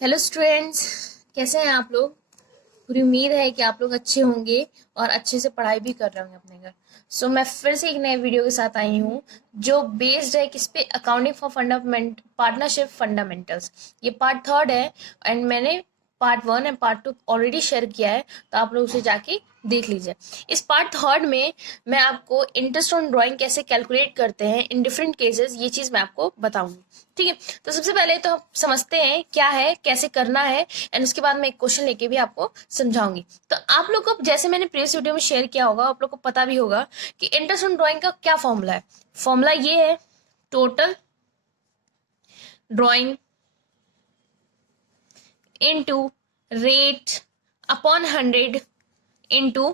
Hello students, कैसे हैं आप लोग। पूरी उम्मीद है कि आप लोग अच्छे होंगे और अच्छे से पढ़ाई भी कर रहे होंगे अपने घर। मैं फिर से एक नए वीडियो के साथ आई हूँ जो बेस्ड है किस पे, accounting for fundament partnership fundamentals. ये पार्ट थर्ड है एंड मैंने part one and part two already share किया है, तो आप लोग उसे जाके देख लीजिए। इस पार्ट थर्ड में मैं आपको इंटरेस्ट ऑन ड्राइंग कैसे कैलकुलेट करते हैं इन डिफरेंट केसेस, ये चीज मैं आपको बताऊंगी। ठीक है, तो सबसे पहले तो हम समझते हैं क्या है, कैसे करना है, एंड उसके बाद मैं एक क्वेश्चन लेके भी आपको समझाऊंगी। तो आप लोग को, जैसे मैंने प्रीवियस वीडियो में शेयर किया होगा, आप लोग को पता भी होगा कि इंटरेस्ट ऑन ड्राइंग का क्या फॉर्मूला है। फॉर्मूला ये है, total drawing into rate upon 100 into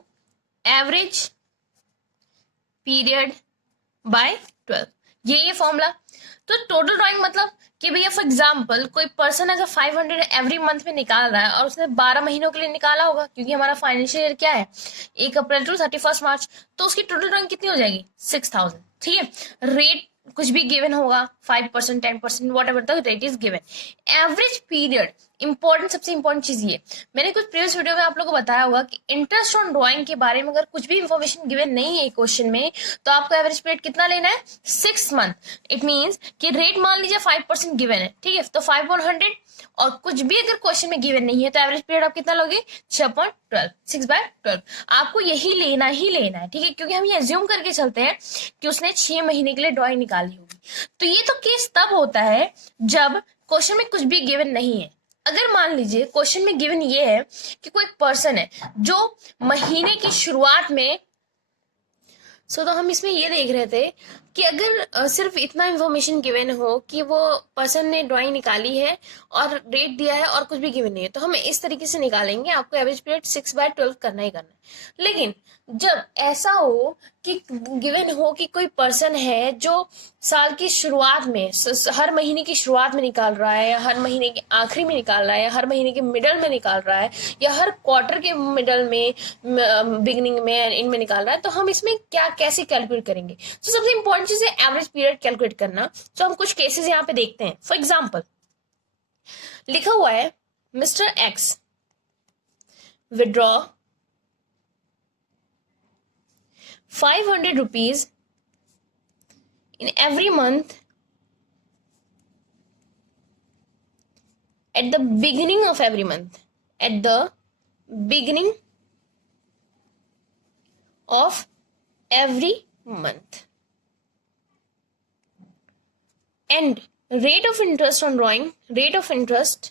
average period by 12। ये फॉर्मूला। तो टोटल ड्राइंग मतलब कि भैया फॉर एग्जांपल कोई पर्सन अगर 500 एवरी मंथ में निकाल रहा है और उसने 12 महीनों के लिए निकाला होगा, क्योंकि हमारा फाइनेंशियल ईयर क्या है, 1 अप्रैल टू 31 मार्च, तो उसकी टोटल ड्राइंग कितनी हो जाएगी, 6000। ठीक है, रेट कुछ भी गिवन होगा, 5%, 10%, what ever the rate is given. Average period important, सबसे इंपॉर्टेंट चीज ये, मैंने कुछ प्रीवियस वीडियो में आप लोगों को बताया होगा कि इंटरेस्ट ऑन ड्राइंग के बारे में अगर कुछ भी इंफॉर्मेशन गिवन नहीं है क्वेश्चन में, तो आपको एवरेज पीरियड कितना लेना है, 6 मंथ। इट मीन्स कि रेट मान लीजिए 5% गिवन है, ठीक है, तो 5/100, और कुछ भी अगर क्वेश्चन में गिवन नहीं है तो एवरेज पीरियड आप कितना लोगे, 6/12, 6/12। आपको यही लेना ही लेना है, ठीक है, क्योंकि हम ये एज्यूम करके चलते हैं कि उसने 6 महीने के लिए ड्राइंग निकाली होगी। तो ये तो केस तब होता है जब क्वेश्चन में कुछ भी गिवन नहीं है। अगर मान लीजिए क्वेश्चन में गिवन ये है कि कोई पर्सन है जो महीने की शुरुआत में, तो हम इसमें ये देख रहे थे कि अगर सिर्फ इतना इन्फॉर्मेशन गिवन हो कि वो पर्सन ने ड्राइंग निकाली है और रेट दिया है और कुछ भी गिवन नहीं है, तो हम इस तरीके से निकालेंगे, आपको एवरेज पीरियड 6/12 करना ही करना है। लेकिन जब ऐसा हो कि गिवन हो कि कोई पर्सन है जो साल की शुरुआत में, हर महीने की शुरुआत में निकाल रहा है, या हर महीने के आखिरी में निकाल रहा है, या हर महीने के मिडल में निकाल रहा है, या हर क्वार्टर के मिडल में, बिगनिंग में, इनमें निकाल रहा है, तो हम इसमें क्या कैसे कैलकुलेट करेंगे। तो सबसे इंपॉर्टेंट चीज है एवरेज पीरियड कैलकुलेट करना। तो हम कुछ केसेस यहाँ पे देखते हैं। फॉर एग्जाम्पल लिखा हुआ है, mister x withdraw 500 rupees in every month at the beginning of every month, at the beginning of every month, and rate of interest on drawing, rate of interest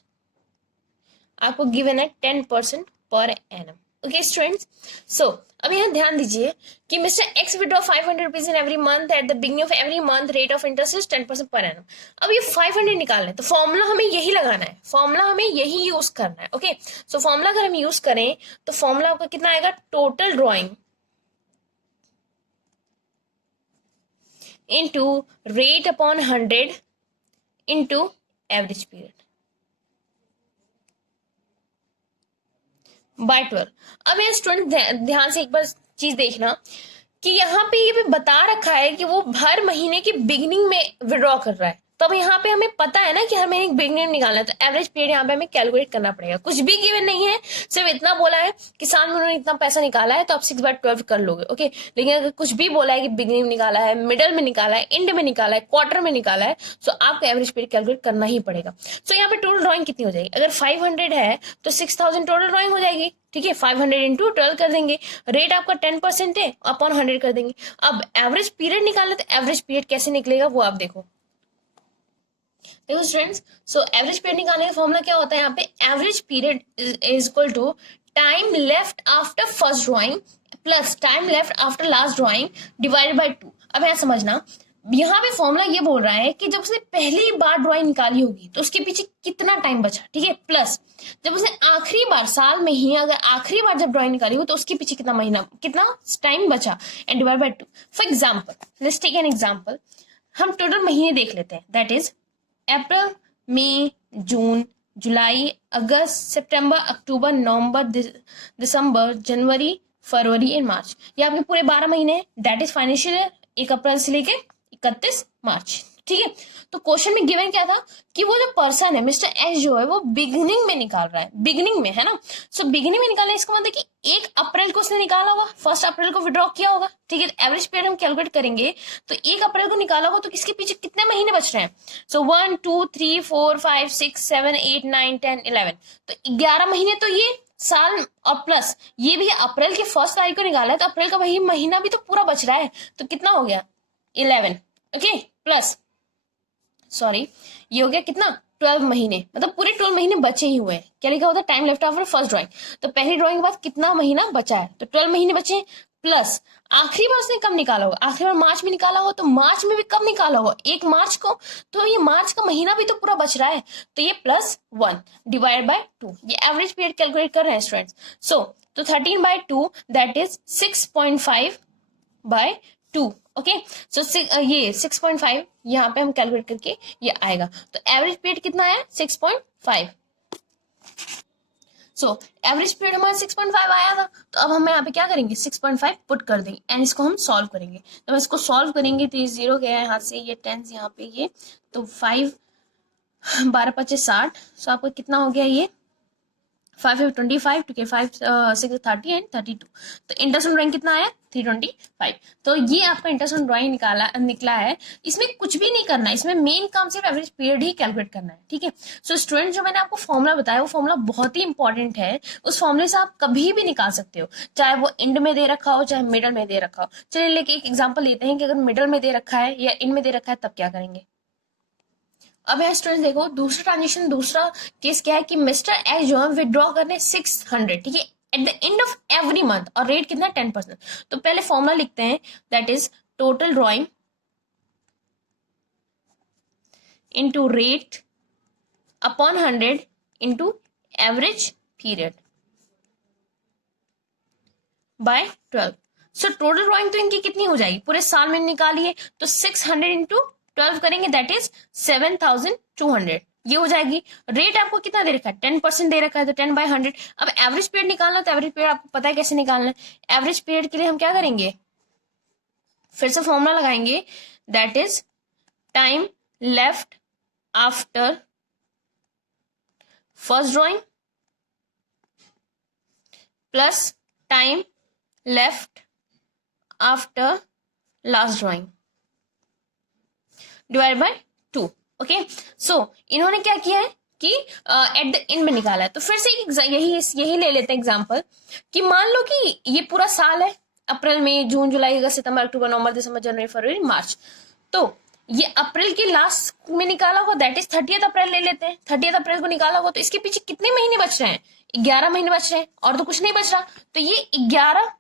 आपको given है 10% per annum. Okay students, सो अब यहाँ ध्यान दीजिए कि mister x withdraw 500 rupees in every month at the beginning of every month, rate of interest is 10% per annum. अब ये 500 निकालना है, तो फॉर्मूला हमें यही लगाना है, फॉर्मूला हमें यही यूज करना है। ओके, सो फॉर्मूला अगर हम यूज करें तो फॉर्मूला आपका कितना आएगा, total drawing into rate upon 100 into average period by 12। अब ये स्टूडेंट ध्यान से एक बार चीज देखना कि यहाँ पे ये भी बता रखा है कि वो हर महीने की बिगिनिंग में विड्रॉ कर रहा है, तो अब यहाँ पे हमें पता है ना कि हर महीने की बिगिनिंग निकालना है, तो एवरेज पीरियड यहाँ पे हमें कैलकुलेट करना पड़ेगा। कुछ भी गिवन नहीं है, सिर्फ इतना बोला है कि साल में उन्होंने इतना पैसा निकाला है, तो आप 6/12 कर लोगे। ओके, लेकिन अगर कुछ भी बोला है कि बिगिनिंग निकाला है, मिडल में निकाला है, एंड में निकाला है, क्वार्टर में निकाला है, तो आपको एवरेज पीरियड कैलकुलेट करना ही पड़ेगा। सो यहाँ पे टोटल ड्रॉइंग कितनी हो जाएगी, अगर 500 है तो 6000 टोटल ड्रॉइंग हो जाएगी। ठीक है, 500 इंटू 12 कर देंगे, रेट आपका 10% है, अपॉन 100 कर देंगे। अब एवरेज पीरियड निकालना, तो एवरेज पीरियड कैसे निकलेगा वो आप देखो स्टूडेंट्स। सो एवरेज पीरियड निकालने का फॉर्मूला क्या होता है, यहाँ पे average period is equal to time left after first drawing plus time left after last drawing divided by 2। अब यहाँ समझना, यहाँ पे फॉर्मूला ये बोल रहा है कि जब उसने पहली बार ड्राइंग निकाली होगी तो उसके पीछे कितना टाइम बचा, ठीक है, प्लस जब उसने आखिरी बार, साल में ही अगर आखिरी बार जब ड्राइंग निकाली हो तो उसके पीछे कितना महीना, कितना टाइम बचा, and divide by 2। For example, let's take an example, हम टोटल महीने देख लेते हैं, that is April, May, June, July, August, September, October, November, December, January, February and March. ये आपके पूरे 12 महीने हैं, दैट इज फाइनेंशियल ईयर 1 अप्रैल से लेके 31 मार्च। ठीक है। तो क्वेश्चन में गिवन क्या था कि वो जो पर्सन है मिस्टर एस जो है वो बिगिनिंग में निकाल रहा है, बिगिनिंग में, है ना। सो बिगिनिंग में निकालना इसका मतलब कि 1 अप्रैल को उसने निकाला होगा, 1 अप्रैल को विड्रॉ किया होगा, ठीक है। एवरेज पीरियड हम कैलकुलेट करेंगे तो 1 अप्रैल को निकाला होगा तो किसके पीछे कितने महीने बच रहे हैं। सो 1 2 3 4 5 6 7 8 9 10 11, तो 11 महीने तो ये साल, और प्लस ये भी अप्रैल के 1 तारीख को निकाला है तो अप्रैल का वही महीना भी तो पूरा बच रहा है, तो कितना हो गया 11, ओके, प्लस सॉरी ये हो गया कितना 12 महीने, मतलब पूरे 12 महीने बचे ही हुए हैं। क्या लिखा होता है time left after first drawing, तो पहली ड्राइंग के बाद कितना महीना बचा है, तो 12 महीने बचे, प्लस आखिरी बार उसने कब निकाला होगा, आखिरी बार मार्च में निकाला होगा, तो मार्च में भी कब निकाला होगा 1 मार्च को, तो ये मार्च का महीना भी तो पूरा बच रहा है, तो ये +1 डिवाइड बाय 2, ये एवरेज पीरियड कैलकुलेट कर रहे हैं स्टूडेंट्स। सो तो 13/2 दैट इज 6.5/2, ओके। सो ये 6.5 यहाँ पे हम कैलकुलेट करके ये आएगा, तो एवरेज पीरियड कितना है 6.5। सो एवरेज पीरियड हमारा 6.5 आया था, तो अब हम यहाँ पे क्या करेंगे 6.5 पुट कर देंगे एंड इसको हम सॉल्व करेंगे। तो हम इसको सॉल्व करेंगे तो ये 0 गया यहाँ से, ये 10 यहाँ पे, ये तो 5 12 25 60, सो आपका कितना हो गया ये 5 5 25 टू के 5 6 30 एंड 32, तो इंटरेस्ट ऑन ड्राइंग कितना आया 325। तो ये आपका इंटरेस्ट ऑन ड्राइंग निकला है। इसमें कुछ भी नहीं करना है, इसमें मेन काम सिर्फ एवरेज पीरियड ही कैलकुलेट करना है, ठीक है। सो स्टूडेंट जो मैंने आपको फॉर्मूला बताया वो फॉर्मूला बहुत ही इंपॉर्टेंट है, उस फॉर्मूले से आप कभी भी निकाल सकते हो, चाहे वो एंड में दे रखा हो चाहे मिडल में दे रखा हो। चलिए लेके एक एग्जाम्पल लेते हैं कि अगर मिडल में दे रखा है या एंड में दे रखा है तब क्या करेंगे। अब यहाँ स्टूडेंट देखो दूसरा ट्रांजेक्शन, दूसरा केस क्या है कि मिस्टर एस जो है विड्रॉ करने 600, ठीक है, at the end of every month, और रेट कितना 10%। तो पहले फॉर्मूला लिखते हैं that is total drawing into rate upon 100 into average period by 12। So total drawing तो इनकी कितनी हो जाएगी, पूरे साल में निकालिए तो 600 इंटू 12 करेंगे दैट इज 7200, ये हो जाएगी। रेट आपको कितना दे रखा है 10% दे रखा है, तो 10/100। अब एवरेज पीरियड निकालना, तो एवरेज पीरियड आपको पता है कैसे निकालना है। एवरेज पीरियड के लिए हम क्या करेंगे, फिर से फॉर्मूला लगाएंगे that is time left after first drawing plus time left after last drawing divide by 2, okay. So इन्होंने क्या किया है कि एट द एंड में निकाला है, तो फिर से यही ले लेते हैं एग्जांपल कि मान लो कि ये पूरा साल है, अप्रैल May June July August September October November December January फरवरी मार्च, तो ये अप्रैल के लास्ट में निकाला होगा दैट इज 30 अप्रैल ले लेते हैं, 30 अप्रैल को निकाला होगा, तो इसके पीछे कितने महीने बच रहे हैं 11 महीने बच रहे हैं, और तो कुछ नहीं बच रहा, तो ये 11,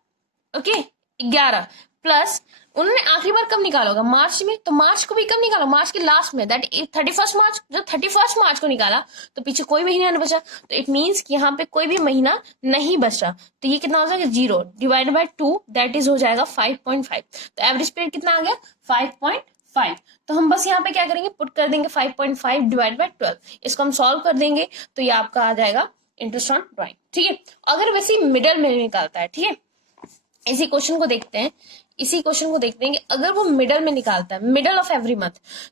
ओके 11 प्लस उन्होंने आखिरी बार कब निकाला होगा मार्च में, तो मार्च को भी कब निकाला, मार्च के लास्ट में दैट 31 मार्च, जब 31 मार्च को निकाला तो पीछे कोई महीना नहीं बचा, तो इट मींस कि यहाँ पे कोई भी महीना नहीं बच रहा, तो ये कितना हो जाएगा 0 डिवाइड बाय 2 दैट इज हो जाएगा 5.5। तो एवरेज पीरियड कितना आ गया 5.5। तो हम बस यहाँ पे क्या करेंगे पुट कर देंगे 5.5 डिवाइड बाय 12, इसको हम सॉल्व कर देंगे तो ये आपका आ जाएगा इंटरेस्ट ऑन ड्रॉइंग, ठीक है। अगर वैसे मिडल में निकालता है, ठीक है, इसी क्वेश्चन को देखते हैं, इसी क्वेश्चन को देखते हैं कि अगर वो मिडल में निकालता है, मिडल ऑफ एवरी मंथ,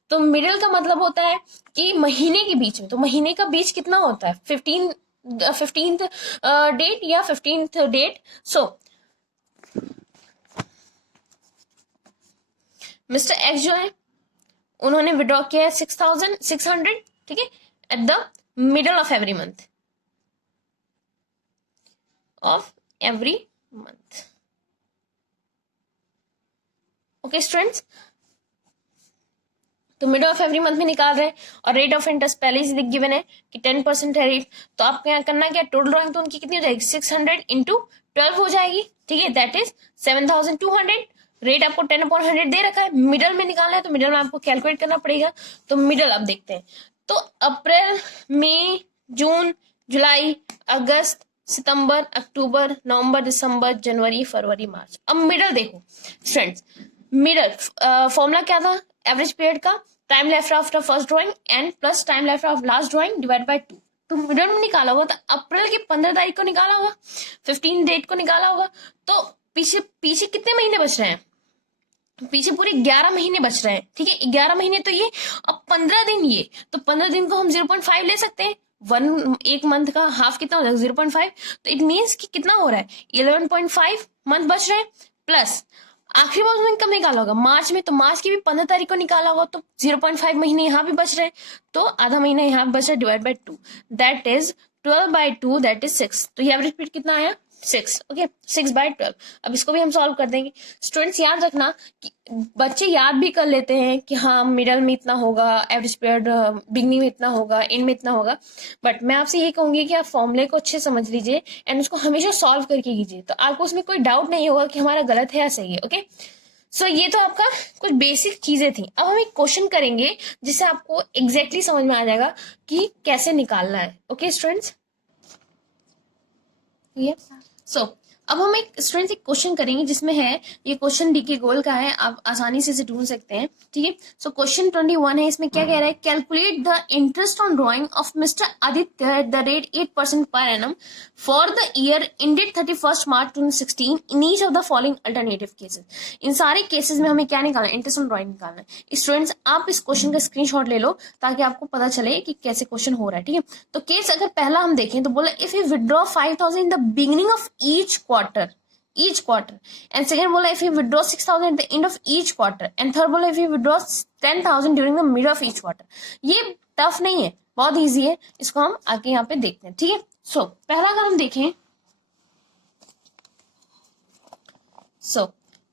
तो मिडल का मतलब होता है कि महीने के बीच में, तो महीने का बीच कितना होता है 15th डेट या 15th डेट। सो मिस्टर एक्स जो है उन्होंने विड्रॉ किया है 6,600, ठीक है, at the middle of every month okay students. तो मिडल ऑफ एवरी मंथ में निकाल रहे हैं और रेट ऑफ इंटरेस्ट पहले से गिवन है कि 10% है रेट, तो आपको यहाँ करना क्या, टोटल ड्रॉइंग तो उनकी कितनी हो जाएगी 600 इंटू 12 हो जाएगी, ठीक है, दैट इज 7200। रेट आपको 10/100 दे रखा है, मिडल में निकालना है तो मिडल में आपको कैलकुलेट करना पड़ेगा। तो मिडल अब देखते हैं, तो अप्रैल May June July August September October November December January फरवरी मार्च। अब मिडल देखो स्टूडेंट्स, मिडल फॉर्मूला क्या था एवरेज पीरियड का, time left after first drawing and plus time left after last drawing divide by 2। तो मिडल में निकाला होगा तो अप्रैल की 15 तारीख को निकाला होगा, 15 डेट को निकाला होगा, तो पीछे कितने महीने बच रहे हैं तो पीछे पूरे 11 महीने बच रहे हैं, ठीक है, 11 महीने तो ये, अब 15 दिन ये, तो 15 दिन को हम 0.5 ले सकते हैं, एक मंथ का हाफ कितना हो जाएगा 0.5, तो इट मीन्स कि कितना हो रहा है 11.5 मंथ बच रहे हैं, प्लस आखिरी बार उसने कब निकाला होगा, मार्च में, तो मार्च की भी 15 तारीख को निकाला होगा, तो 0.5 महीने यहाँ भी बच रहे हैं, तो आधा महीना यहाँ बच रहा है, divide by 2, that is 12/2, that is 6, तो ये एवरेज पीरियड कितना आया 6, ओके, 6/12। अब इसको भी हम सॉल्व कर देंगे। स्टूडेंट्स याद रखना कि बच्चे याद भी कर लेते हैं कि हाँ मिडल में इतना होगा, एवरेज पीरियड बिगनिंग में इतना होगा, एंड में इतना होगा, बट मैं आपसे ये कहूंगी कि आप फॉर्मूले को अच्छे समझ लीजिए एंड उसको हमेशा सॉल्व करके कीजिए, तो आपको उसमें कोई डाउट नहीं होगा कि हमारा गलत है या सही है, ओके। सो ये तो आपका कुछ बेसिक चीजें थी। अब हम एक क्वेश्चन करेंगे जिससे आपको एग्जैक्टली समझ में आ जाएगा कि कैसे निकालना है, ओके स्टूडेंट्स। ये सो अब हम एक स्टूडेंट्स एक क्वेश्चन करेंगे जिसमें है, ये क्वेश्चन डीके गोल का है, आप आसानी से इसे ढूंढ सकते हैं, ठीक है। सो क्वेश्चन 21 है, इसमें क्या कह रहा है, calculate the interest on drawing of mister Aditya at the rate 8% per annum for the year ended 31 March 2016 in each of the following alternative cases. इन सारे केसेस में हमें क्या निकालना है, इंटरेस्ट ऑन ड्रॉइंग निकालना है। स्टूडेंट्स आप इस क्वेश्चन का स्क्रीनशॉट ले लो ताकि आपको पता चले कि कैसे क्वेश्चन हो रहा है, ठीक है। तो केस अगर पहला हम देखें तो बोला if you withdraw 5,000 in the beginning of each quarter, and second बोला if you withdraw 6,000 at the end of each quarter, and third बोला if you withdraw 10,000 during the middle of each quarter। ये tough नहीं है, बहुत easy है, इसको हम आगे यहाँ पे देखते हैं, ठीक है। सो पहला अगर हम देखें,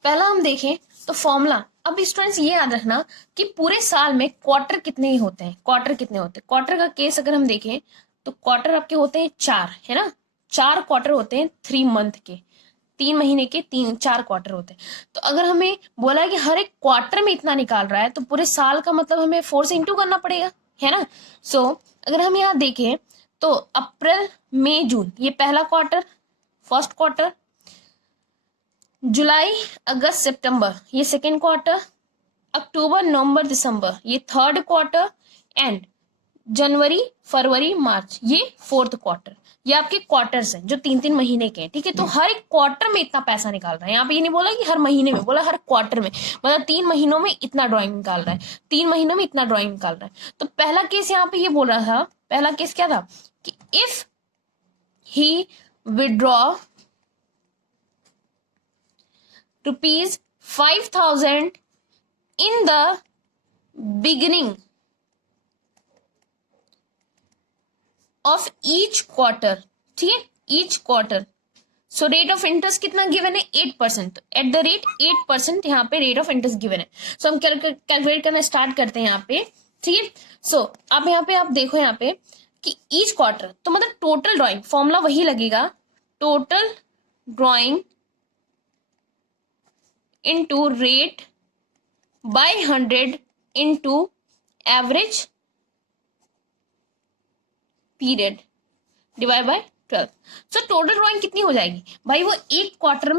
पहला हम देखें तो फॉर्मूला, अब स्टूडेंट्स ये याद रखना कि पूरे साल में क्वार्टर कितने ही होते हैं, क्वार्टर कितने होते हैं। क्वार्टर का केस अगर हम देखें तो क्वार्टर आपके होते हैं 4, है ना, 4 क्वार्टर होते हैं 3 मंथ के, 3 महीने के 4 क्वार्टर होते हैं। तो अगर हमें बोला है कि हर एक क्वार्टर में इतना निकाल रहा है तो पूरे साल का मतलब हमें 4 से इंटू करना पड़ेगा, है ना। सो अगर हम यहाँ देखें तो अप्रैल मई जून ये पहला क्वार्टर, फर्स्ट क्वार्टर, जुलाई अगस्त सितंबर ये सेकेंड क्वार्टर, अक्टूबर नवंबर दिसंबर ये थर्ड क्वार्टर, एंड जनवरी फरवरी मार्च ये फोर्थ क्वार्टर। ये आपके क्वार्टर्स हैं जो 3-3 महीने के हैं, ठीक है। तो हर एक क्वार्टर में इतना पैसा निकाल रहा है, यहाँ पे ये नहीं बोला कि हर महीने में, बोला हर क्वार्टर में, मतलब 3 महीनों में इतना ड्राइंग निकाल रहा है, 3 महीनों में इतना ड्राइंग निकाल रहा है। तो पहला केस यहाँ पे ये बोल रहा था, पहला केस क्या था कि if he withdraw ₹5,000 in the beginning of each quarter, ठीक है, each quarter। So rate of interest कितना गिवन है 8%, एट द रेट 8% यहाँ पे रेट ऑफ इंटरेस्ट गिवन है। सो हम कैलकुलेट करना स्टार्ट करते हैं यहाँ पे, ठीक है। सो आप यहाँ पे आप देखो यहाँ पे कि ईच क्वार्टर, तो मतलब टोटल ड्राइंग, फॉर्मूला वही लगेगा, total drawing into rate by 100 into average period divide by 12। So total drawing कितनी हो जाएगी भाई, वो एक क्वार्टर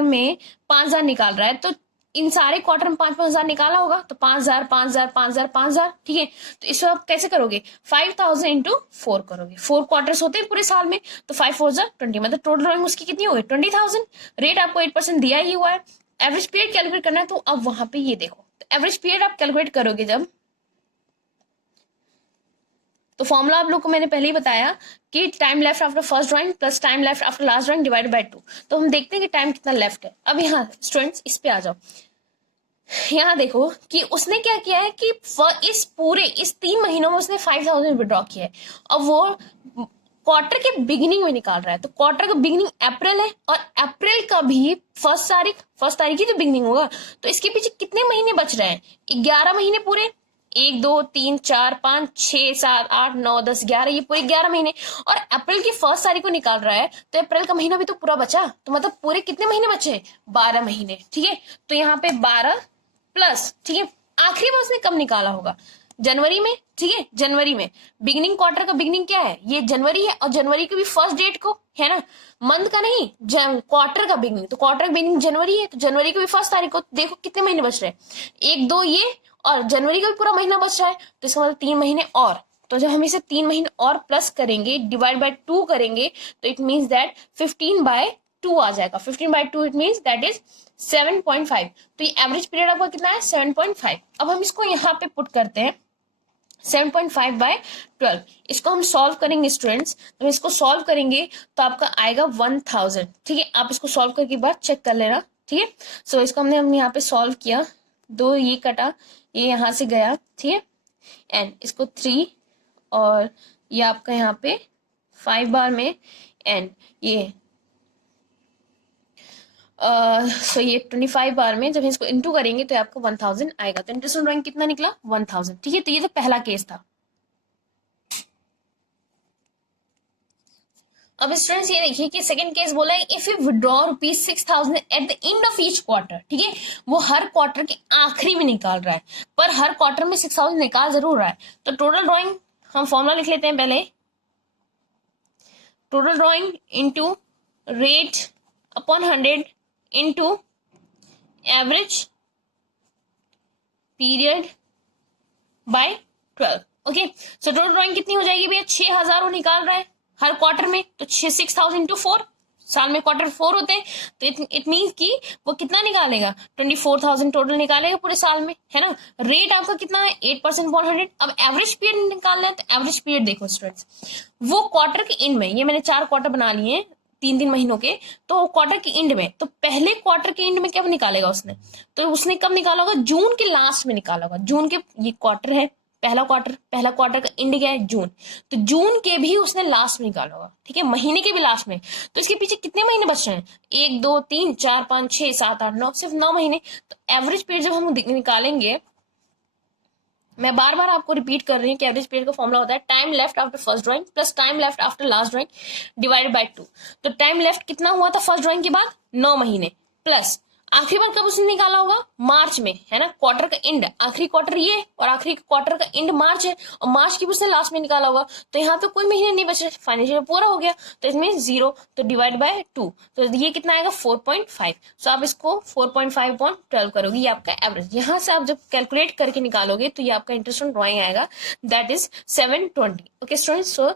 में 5,000 निकाल रहा है, तो इन सारे क्वार्टर में 5,000 निकाला होगा, तो 5,000 5,000 5,000 5,000, ठीक है। तो इसको आप कैसे करोगे, 5,000 इंटू 4 करोगे, 4 क्वार्टर्स होते हैं पूरे साल में, तो 5 4 20, मतलब टोटल ड्राइंग उसकी कितनी हो गई 20,000। रेट आपको 8% दिया ही हुआ है, एवरेज पीरियड कैलकुलेट करना है, तो अब वहां पे ये देखो, तो एवरेज पीरियड आप कैलकुलेट करोगे जब, तो फॉर्मूला आप लोग को मैंने पहले ही बताया कि time left after first drawing plus time left after last drawing divide by 2। तो हम देखते हैं कि टाइम कितना लेफ्ट है। अब यहाँ स्टूडेंट्स इस पे आ जाओ, यहाँ देखो कि उसने क्या किया है कि इस 3 महीनों में उसने 5,000 विड्रॉ किया है, और वो क्वार्टर के बिगिनिंग में निकाल रहा है। तो क्वार्टर का बिगिनिंग अप्रैल है, और अप्रैल का भी फर्स्ट तारीख ही तो बिगिनिंग होगा, तो इसके पीछे कितने महीने बच रहे हैं, 11 महीने पूरे, 1 2 3 4 5 6 7 8 9 10 11, ये पूरे 11 महीने, और अप्रैल की फर्स्ट तारीख को निकाल रहा है, तो अप्रैल का महीना भी तो पूरा बचा, तो मतलब पूरे कितने महीने बचे, 12 महीने, ठीक है। तो यहाँ पे 12 प्लस, ठीक है, आखिरी बार उसने कब निकाला होगा, जनवरी में, ठीक है, जनवरी में। बिगिनिंग क्वार्टर का बिगिनिंग क्या है, ये जनवरी है, और जनवरी की भी फर्स्ट डेट को, है ना, मंथ का नहीं, क्वार्टर का बिगिनिंग, तो क्वार्टर का बिगिनिंग जनवरी है, तो जनवरी की भी फर्स्ट तारीख को, देखो कितने महीने बच रहे हैं, 1 2 ये, और जनवरी का भी पूरा महीना बच रहा है, तो इसका मतलब 3 महीने और। तो जब हम इसे 3 महीने और प्लस करेंगे, डिवाइड बाय 2 करेंगे, तो इट मीन्स दैट 15/2 2 आ जाएगा। 15/2 इट मीन्स दैट इज 7.5। तो ये एवरेज पीरियड आपका कितना है 7.5। अब हम इसको यहाँ पे पुट करते हैं 7.5/12। इसको हम सॉल्व करेंगे स्टूडेंट्स। तो इसको सॉल्व करेंगे तो आपका आएगा 1000। ठीक है, आप इसको सॉल्व करके बाद चेक कर लेना। ठीक है, सो इसको हमने यहाँ पे सॉल्व किया, 2 ये कटा, ये यहाँ से गया। ठीक है, एंड इसको 3 और ये आपका यहाँ पे 5 बार में, एंड ये सो ये 25 बार में जब इसको इंटू करेंगे तो आपको 1000 आएगा। तो इंटरेस्ट ऑन ड्राइंग कितना निकला 1000। ठीक है, तो ये तो पहला केस था। अब स्टूडेंट्स ये देखिए कि सेकंड केस बोला है if you withdraw ₹6000 at the end of each quarter. ठीक है, वो हर क्वार्टर के आखिरी में निकाल रहा है, पर हर क्वार्टर में 6000 निकाल जरूर रहा है। तो टोटल ड्राइंग हम फॉर्मूला लिख लेते हैं पहले, total drawing into rate upon 100 into average period by 12। Okay, so total drawing कितनी हो जाएगी भैया, 6000 वो निकाल रहा है हर क्वार्टर में, तो 6000 इंटू 4, साल में क्वार्टर 4 होते हैं, तो इट मीन्स कि वो कितना निकालेगा 24,000 टोटल निकालेगा पूरे साल में, है ना। रेट आपका कितना है 8% अपॉन 100। अब एवरेज पीरियड निकालना है, तो एवरेज पीरियड देखो स्टूडेंट्स, वो क्वार्टर के एंड में, ये मैंने 4 क्वार्टर बना लिए हैं 3-3 महीनों के, तो क्वार्टर के एंड में, तो पहले क्वार्टर के एंड में कब निकालेगा उसने, तो उसने कब निकाला होगा, जून के लास्ट में निकाला होगा। जून के, ये क्वार्टर है पहला क्वार्टर का एंड क्या है जून, तो जून के भी उसने लास्ट में निकाला होगा। ठीक है, महीने के भी लास्ट में। तो इसके पीछे कितने महीने बच रहे हैं, 1 2 3 4 5 6 7 8 9, सिर्फ 9 महीने। तो एवरेज पीरियड जब हम निकालेंगे, मैं बार बार आपको रिपीट कर रही हूँ कि एवरेज पीरियड का फॉर्मूला होता है time left after first drawing plus time left after last drawing divided by 2। तो टाइम लेफ्ट कितना हुआ था फर्स्ट ड्राइंग के बाद 9 महीने, प्लस आखिरी बार कब उसने निकाला होगा, मार्च में, है ना। क्वार्टर का एंड, आखिरी क्वार्टर ये और आखिरी क्वार्टर का एंड मार्च है, और मार्च की उसने लास्ट में निकाला होगा, तो यहाँ पे कोई महीने नहीं बचे, फाइनेंशियल पूरा हो गया, तो इसमें 0, तो डिवाइड बाय 2, तो ये कितना आएगा 4.5। सो आप इसको 4.5/12 करोगे, ये आपका एवरेज। यहाँ से आप जब कैलकुलेट करके निकालोगे तो ये आपका इंटरेस्ट ऑन ड्राइंग आएगा, that is 720। Okay students, so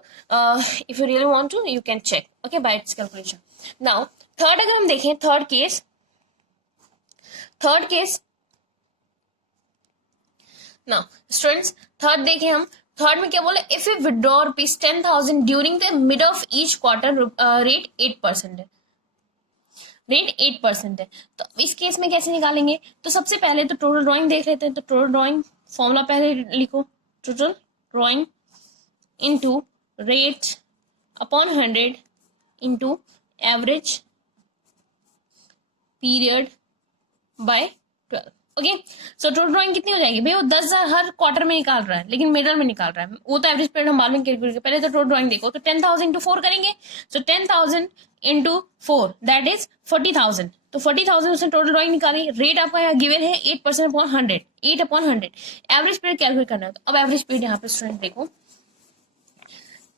if you really want to you can check okay by its calculation. Now third अगर हम देखें, third case now students, third देखें हम, थर्ड में क्या बोला, if you withdraw ₹10,000 during the mid of each quarter, rate 8% है, rate 8% है। तो इस केस में कैसे निकालेंगे, तो सबसे पहले तो टोटल ड्राइंग देख लेते हैं। तो टोटल ड्राइंग फॉर्मूला पहले लिखो, total drawing into rate upon 100 into average period by 12। Okay, so total drawing कितनी हो जाएगी भैया, वो 10,000 हर क्वार्टर में निकाल रहा है, लेकिन मिडल में निकाल रहा है, वो तो एवरेज पीरियड हम बाद में कैलकुलेट करेंगे। पहले तो टोटल ड्राइंग देखो, तो 10,000 इंटू 4 करेंगे, सो 10,000 इंटू 4 दैट इज 40,000। तो 40,000 उसने टोटल ड्राइंग निकाली। रेट आपका यहाँ गिवन है 8% अपॉन 100, 8/100। एवरेज पीरियड कैलकुलेट करना है। तो अब एवरेज पीरियड यहाँ पे स्टूडेंट देखो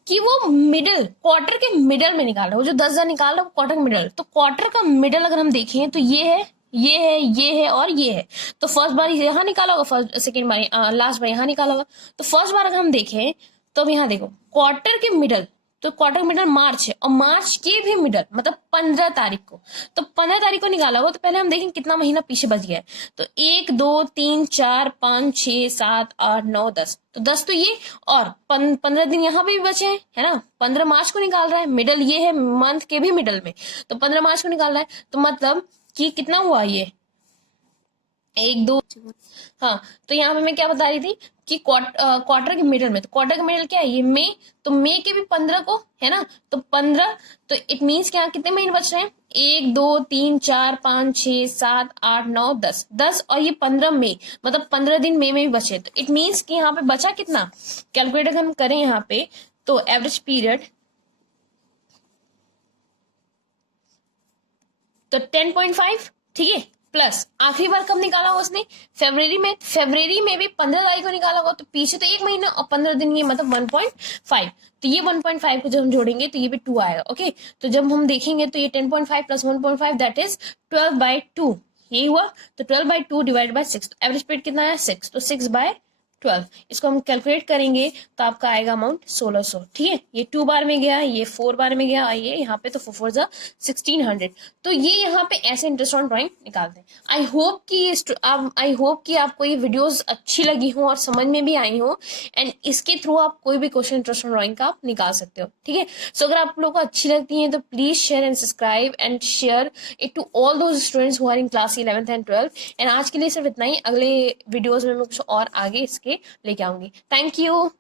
कि वो मिडल, क्वार्टर के मिडल में निकाल रहा है, वो जो 10,000 निकाल रहा है वो क्वार्टर का मिडल। तो क्वार्टर का मिडल अगर हम देखें तो ये है, ये है, ये है और ये है। तो फर्स्ट बार यहाँ निकाला होगा, फर्स्ट सेकेंड बार, लास्ट बार यहाँ निकाला होगा। तो फर्स्ट बार अगर हम देखें तो अब यहाँ देखो क्वार्टर के मिडल, तो क्वार्टर मिडल मार्च है, और मार्च के भी मिडल मतलब 15 तारीख को, तो 15 तारीख को निकाला होगा। तो पहले हम देखें कितना महीना पीछे बच गया है। तो 1 2 3 4 5 6 7 8 9 10, तो 10 तो ये, और 15 दिन यहाँ पे भी बचे हैं, है ना। 15 मार्च को निकाल रहा है, मिडल ये है मंथ के भी मिडल में, तो 15 मार्च को निकाल रहा है। तो मतलब कि कितना हुआ ये 1 2, हाँ। तो यहाँ पे मैं क्या बता रही थी कि क्वार्टर के मिडल में, तो क्वार्टर के मिडल क्या है, ये मई, तो मई के भी 15 को, है ना। तो 15, तो इट मीन्स कि यहाँ कितने महीने बच रहे हैं, 1 2 3 4 5 6 7 8 9 10, 10 और ये 15 मई, मतलब 15 दिन मई में भी बचे। तो इट मीन्स कि यहाँ पे बचा कितना, कैलकुलेट अगर हम करें यहाँ पे, तो एवरेज पीरियड तो 10.5, ठीक है, प्लस आखिरी बार कब निकाला होगा उसने, फरवरी में। फरवरी में भी 15 तारीख को निकाला होगा, तो पीछे तो 1 महीना और 15 दिन, ये मतलब 1.5। तो ये 1.5 को जब हम जोड़ेंगे तो ये भी 2 आएगा। ओके, तो जब हम देखेंगे तो ये 10.5 प्लस 1.5 दैट इज 12/2, यही हुआ। तो 12/2 डिवाइड बाय 6, तो एवरेज पीरियड कितना है 6, तो 6/12। 12, इसको हम कैलकुलेट करेंगे तो आपका आएगा अमाउंट 1600। ठीक है, ये 2 बार में गया, ये 4 बार में गया, और ये यहाँ पे तो 4 जा 1600। तो ये यहाँ पे ऐसे इंटरेस्ट ऑन ड्राइंग निकालते हैं। आई होप कि आपको ये वीडियोस अच्छी लगी हो और समझ में भी आई हो, एंड इसके थ्रू आप कोई भी क्वेश्चन इंटरेस्ट ऑन ड्राइंग का आप निकाल सकते हो। ठीक है, सो अगर आप लोगों को अच्छी लगती है तो please share and subscribe and share it to all those students who are in class 11th and 12th। And आज के लिए सिर्फ इतना ही, अगले वीडियोज में मैं कुछ और आगे इसके लेके आऊंगी। Thank you.